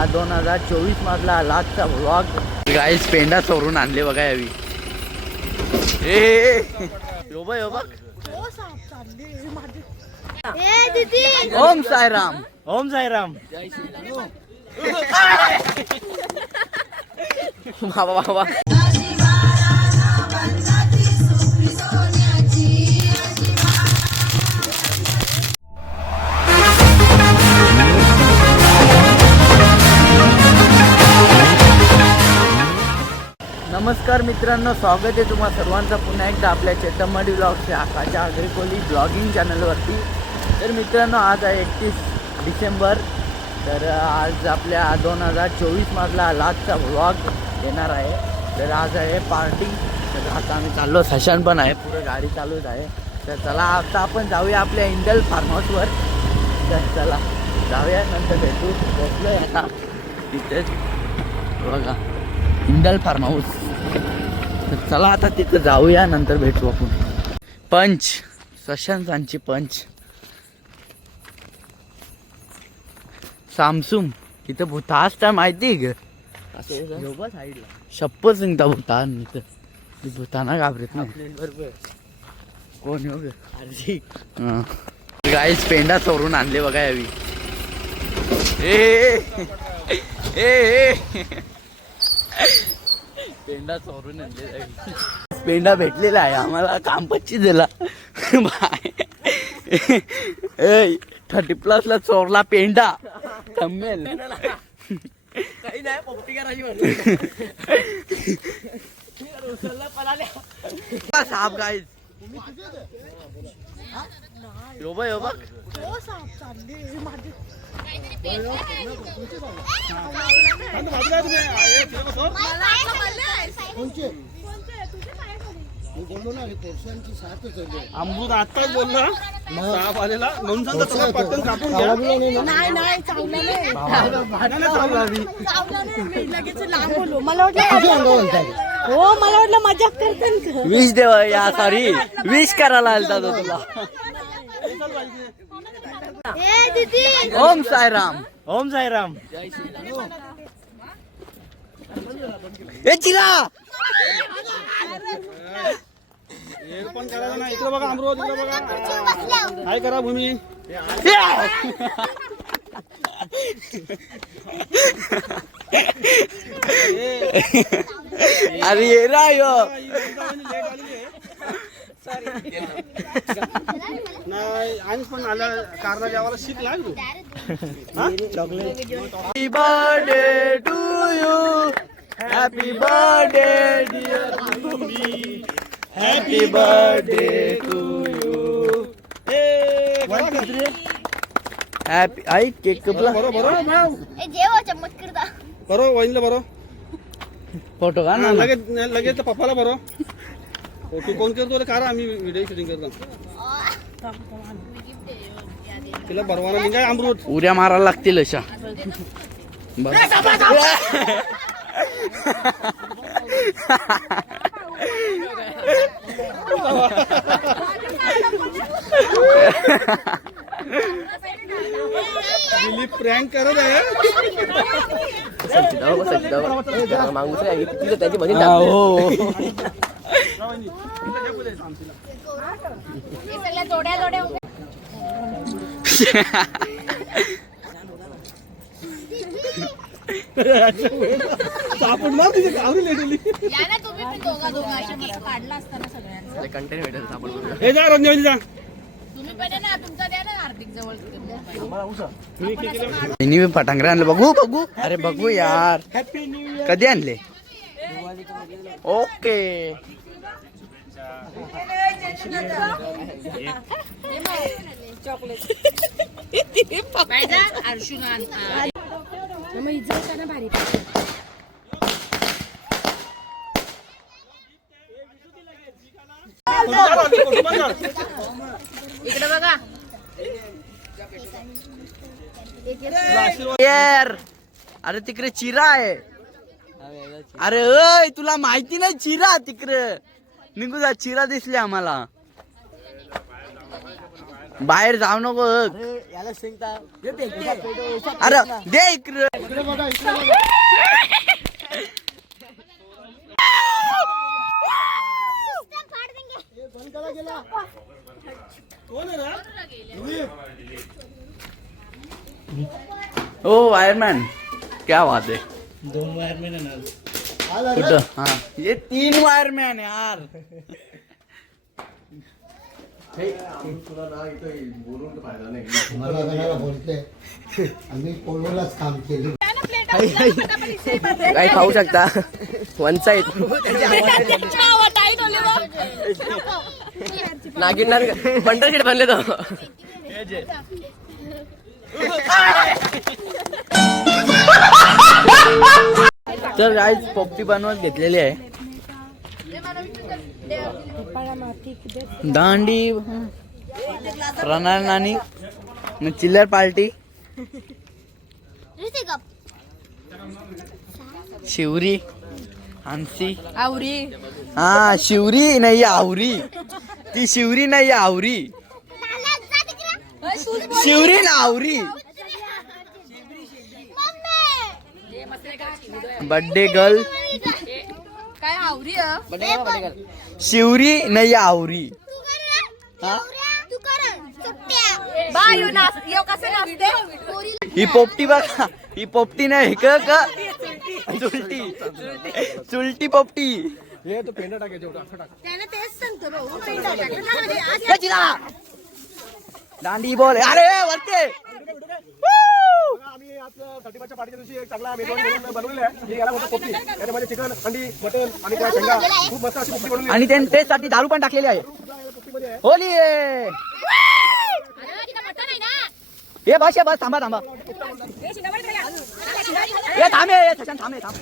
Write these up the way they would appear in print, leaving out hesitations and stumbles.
2024 मधला लास्टचा व्लॉग. गाईस पेंडा चोरून आणले बघा यावी. ओम साईराम. ओम साईराम. बाबा बाबा. नमस्कार मित्रांनो, स्वागत आहे तुम्हा सर्वांचं पुन्हा एकदा आपल्या चेतमडी ब्लॉगच्या आकाशच्या आग्रिकोली ब्लॉगिंग चॅनलवरती. तर मित्रांनो, आज आहे 31 डिसेंबर. तर आज आपल्या 2024 मधला लास्टचा व्लॉग येणार आहे. तर आज आहे पार्टी. तर आता आम्ही चाललो, सशान पण आहे, पुढे गाडी चालूच आहे. तर चला आता आपण जाऊया आपल्या इंडल फार्म हाऊसवर. तर चला जाऊया, नंतर भेटू. भेटलो आता तिथेच बघा इंडल फार्म हाऊस. तर चला आता तिथं जाऊया, नंतर भेटू आपण. पंच सशांची पंच सामसुम तिथं भूता असता माहिती ग. शप्पथ सिंगता भूता तिथं. भूताना घाबरत ना कोण हो ग. गाईस पेंडा चोरून आणले बघा यावी. पेंडा चोरून आणले. पेंडा भेटलेला आहे आम्हाला, काम 25 दिला. 30+ ला चोरला पेंडा. थंबनेल काही नाही, पोपटी करायची साप. गाईस यो बघ अमृत आताच बोलला साप आलेला म्हणून सांगतो पटकन कापून घ्या. मला वाटलं मजाक करतात. विष देव या सॉरी विष करायला आलता तो तुला. ओम साईराम. ओम साईराम. ए चिरा पण करायला नाही. इकडे बघा अमृत, इकडे बघा. काय करा भूमी. अरे ये रायो नाही आणि पण आला कारला जेवायला शिकला तू. Happy birthday to you. Happy birthday dear Bhumi. Happy birthday to you. Happy आई केक कपला बरो बरो बरो वहिनीला बरो फोटो का ना लगेच लगेच पप्पाला बरो. फोटो कोण करतो कार आम्ही व्हिडिओ शूटिंग करतो. तिला बरवाना निघाय अमृत. उड्या मारायला लागतील अशा. दिलीप प्रँक करत आहे. सापड मार तिथे गावरी लेटली. कंटेंट भेटेल सापड. हे जा रंजनी जा. मी पटांगरे आणले. बघू बघू अरे बघू यार. Happy new year. कधी आणले. ओके इकडे बघा. यार अरे तिकडे चिरा आहे. अरे ओय तुला माहिती नाही चिरा तिकडे निघू जा. चिरा दिसले आम्हाला. बाहेर जाऊ नको याला शिंकता अरे दे इकडे ओ वायरमैन क्या बात है 2 वायरमैन है ना कुठं हाँ ये 3 वायरमैन यार मला बोलते आम्ही पोलोलाच काम केलं काही खाऊ शकता वन साइड नागिनणार पंढरशीट बनले तो तर गाईज पोपटी बनवत घेतलेली आहे दांडी प्रणाल नानी चिल्लर पार्टी शिवरी हंसी आवरी हा शिवरी नाही आवरी ती शिवरी नाही आवरी शिवरी ना आवरी बर्थडे गर्ल काय आवरी शिवरी नाही आवरी ही पोपटी बघा ही पोपटी नाही चुलटी चुलटी पोपटी हे तो पेंडा टाकायचे टाक दांडी बोल अरे वरते आम्ही आज 35च्या पार्टीच्या दिवशी एक चांगला मेनू बनवलेला आहे हे याला बोलतो पोपटी यामध्ये चिकन अंडी मटन आणि काय शेंगा खूप मस्त अशी पोपटी बनवली आणि त्यासाठी दारू पण टाकलेली आहे होली आहे हे बस बस थांबा थांबा हे थांबे थांबे थांब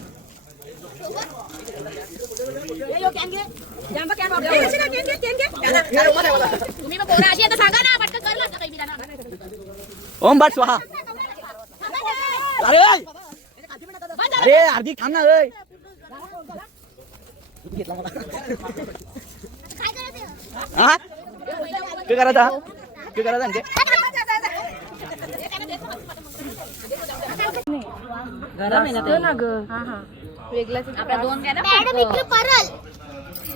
तुम्ही मग पोरं अशी आता सांगा ना पटकन कर ना काही बिना ओम भट स्वाहा अरे अरे हार्दिक थांब ना रे हा काय करायचा काय करायचा ते ना ग हा हा वेगळाच आपला 2 द्या ना मॅडम इकडे परल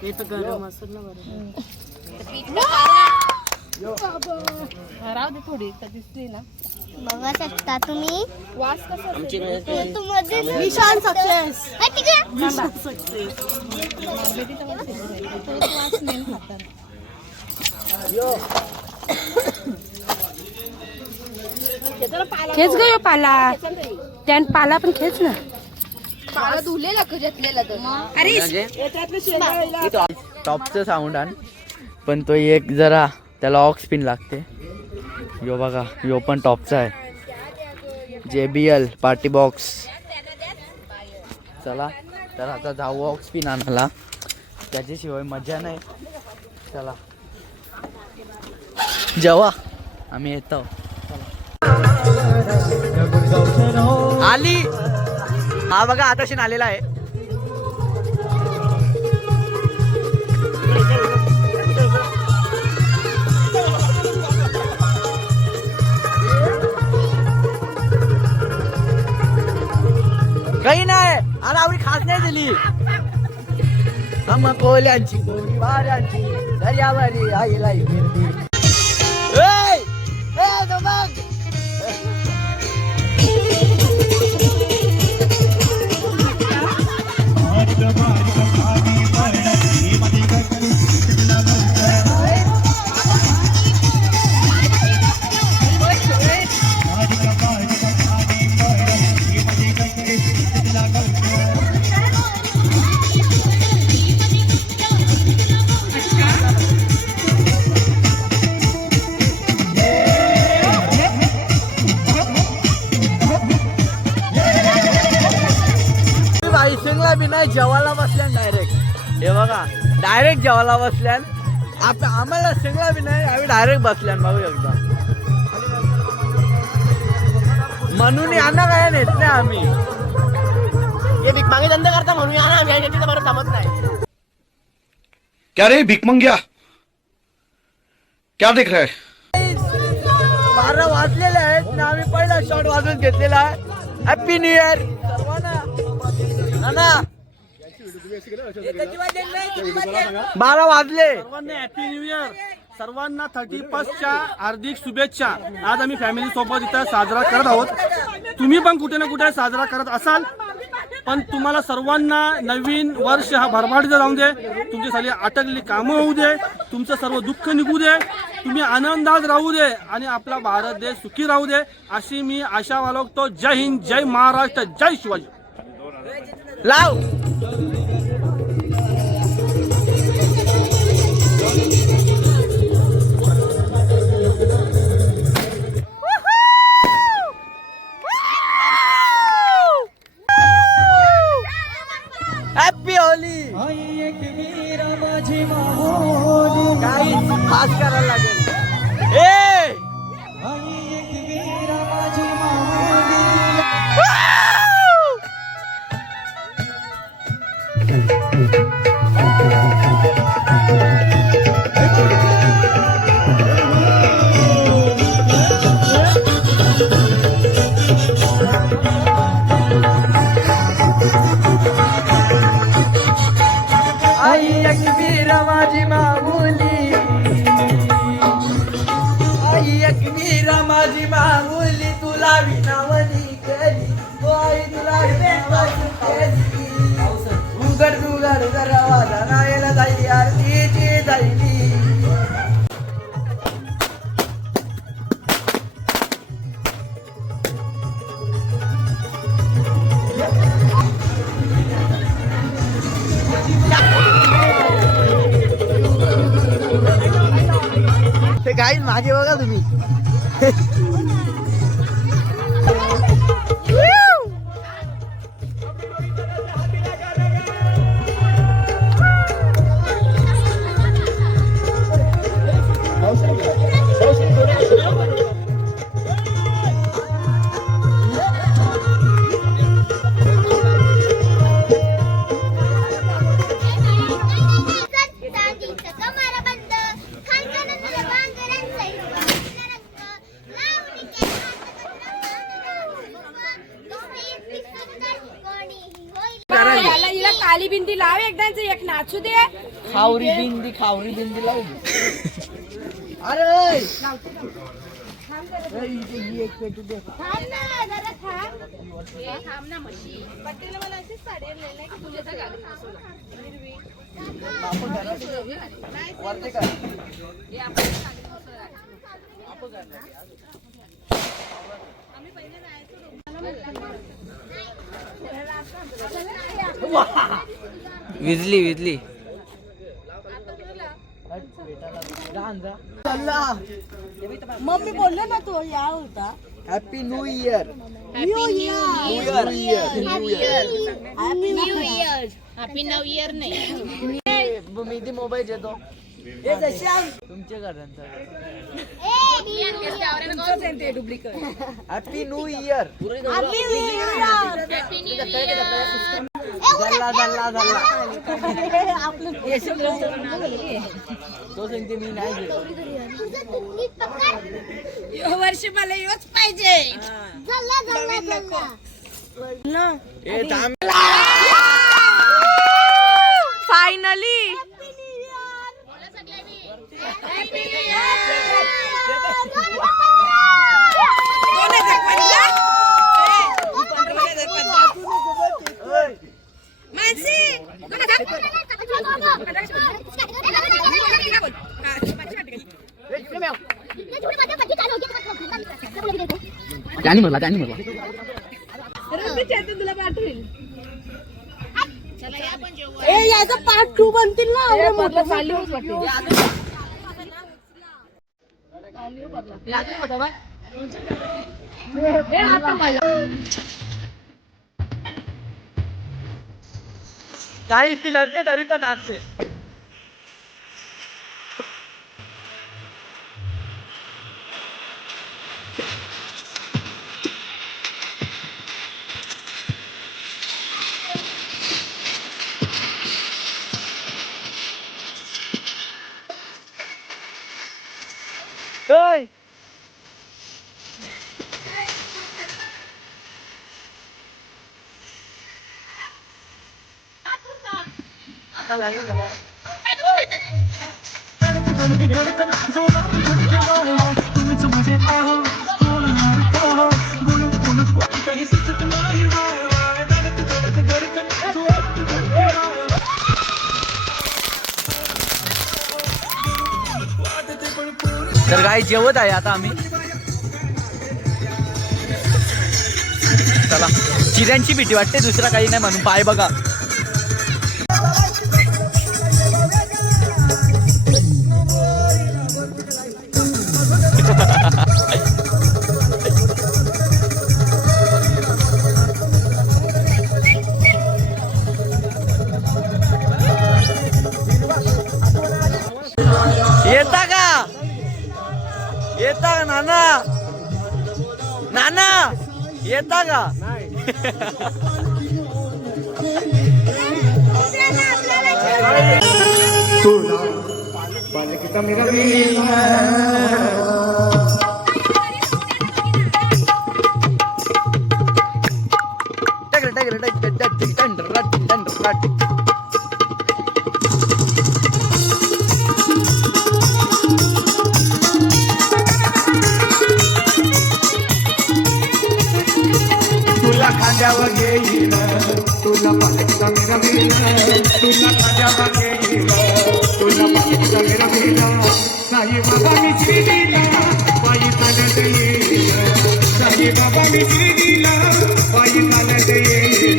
हे तर गरम असेल ना बरं राव दे थोडी तर दिसली ना बघा शकता तुम्ही वास कसा मिशन सक्सेस खेच ग पाला त्यान पाला पण खेच ना पाला धुलेला घेतलेला तर टॉपचं साऊंड आण पण तो एक जरा त्याला ऑक्स पिन लागते यो बघा यो पण टॉपचा आहे JBL पार्टी बॉक्स चला तर आता जाऊ ऑक्स पिन आणायला त्याच्याशिवाय मजा नाही चला जेव्हा आम्ही येतो आली हा बघा आताशी आलेला आहे काही नाही अरे आवडी खास नाही दिली हम कोल्यांची गोरी वाऱ्यांची दर्यावरी आईला फिरती तो बघ बी नाही जेवायला बसल्यान डायरेक्ट हे बघा डायरेक्ट जेवायला बसल्यान आम्हाला सिंगला बी नाही आम्ही डायरेक्ट बसल्यान बघू एकदा म्हणून यांना काय नेत नाही आम्ही हे भिकमागे धंदा करता म्हणून यांना आम्ही तिथं बरं जमत नाही क्या रे भिकमंग्या क्या देख रहा है 12 वाजलेले आहेत ना आम्ही पहिला शॉट वाजून घेतलेला आहे. हॅपी न्यू इयर सर्वांना. 12 वाजले. सर्वांना हॅपी न्यू इयर. सर्वांना 31च्या हार्दिक शुभेच्छा. आज आम्ही फॅमिली सोबत इथं साजरा करत आहोत. तुम्ही पण कुठे ना कुठे साजरा करत असाल, पण तुम्हाला सर्वांना नवीन वर्ष हा भरभराटीचा जाऊ दे. तुमची सगळी अटकली कामं होऊ दे, तुमचं सर्व दुःख निघू दे, तुम्ही आनंदात राहू दे आणि आपला भारत देश सुखी राहू दे अशी मी आशा बाळगतो. जय हिंद, जय महाराष्ट्र, जय शिवाजी. लाव. Happy Holy. काही खास करायला लागेल. ए आई एकवीर माझी माऊली, आई एकवीर माझी माऊली, तुला विनावणी केली, ओ आई तुला विनावणी केली. उघड उघड दरवाजा नायला जाई आरतीची जाईली. ते काही मागे बघा तुम्ही. हिला काली बिंदी लाव एकदाच, एक नाचू दे. खावरी बिंदी लावू. अरे एक पेटू दे. वरती काय विजली मम्मी बोलले ना तो या होता. Happy new year. New year happy new year नाही. मी ती मोबाईल देतो तुमच्या घरांचा. Happy new year. तो सांगते मी नाही घेतो. वर्ष मला योच पाहिजे. फायनली त्यानी म्हणला तुला पाठवेल. याचा पार्ट 2 बनतील ना. काही फिरते तरी तर नाचते. तर काय जेवत आहे आता आम्ही. चला, चिऱ्यांची भीती वाटते, दुसरा काही नाही म्हणून. पाय बघा. येता का? येता का नाना? नाना येता का? तुला खांद्यावर घेईल, तुला पालखीचा मेरा मेला, तुला खांद्यावर घेईल, तुला पालखीचा मेरा मेला. साई बाबा मी श्री दिला, पायी चालत येईल. साई बाबा मी श्री दिला, पायी चालत येईल.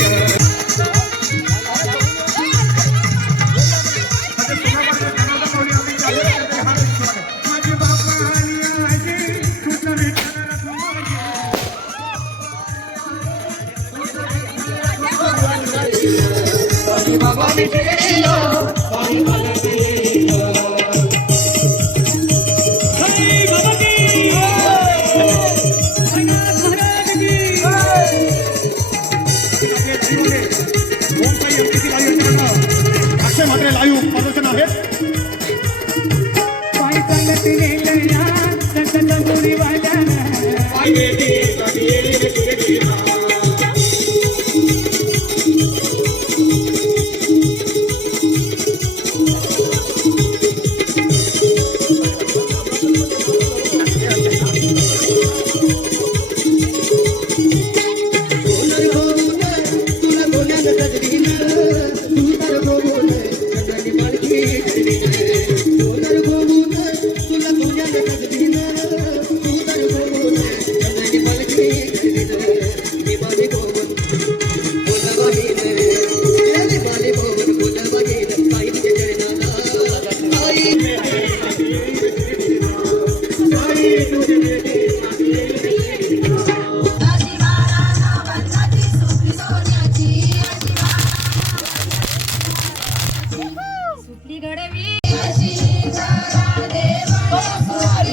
अक्षय म्हात्रे लाईव्ह प्रदर्शन आहे.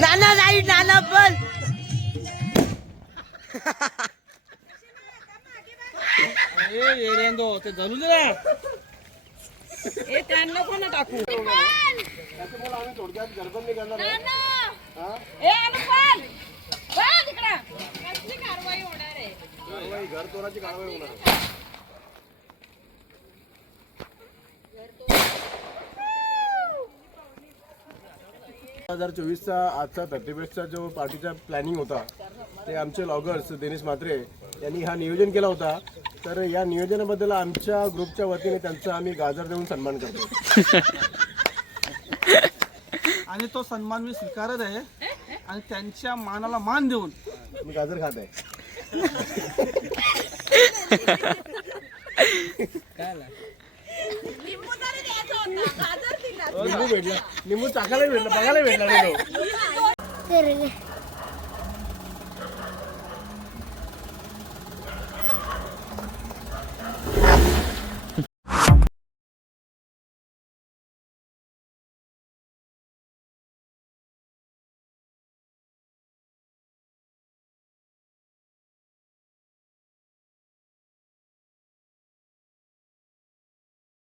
नाना नाही, नाना पण. ते घालू दे ना. त्यांना कोण टाकू घर चोराची कारवाई होणार. 2024चा आजचा 31चा जो पार्टीचा प्लॅनिंग होता ते आमचे लॉगर्स दिनेश म्हात्रे यांनी हा नियोजन केला होता. तर या नियोजनाबद्दल आमच्या ग्रुपच्या वतीने त्यांचा आम्ही गाजर देऊन सन्मान करतो. आणि तो सन्मान मी स्वीकारत आहे आणि त्यांच्या मानाला मान देऊन मी गाजर खात आहे. लिंबू भेटला, लिंबू चाकायला भेटला, बघायला भेटला नाही.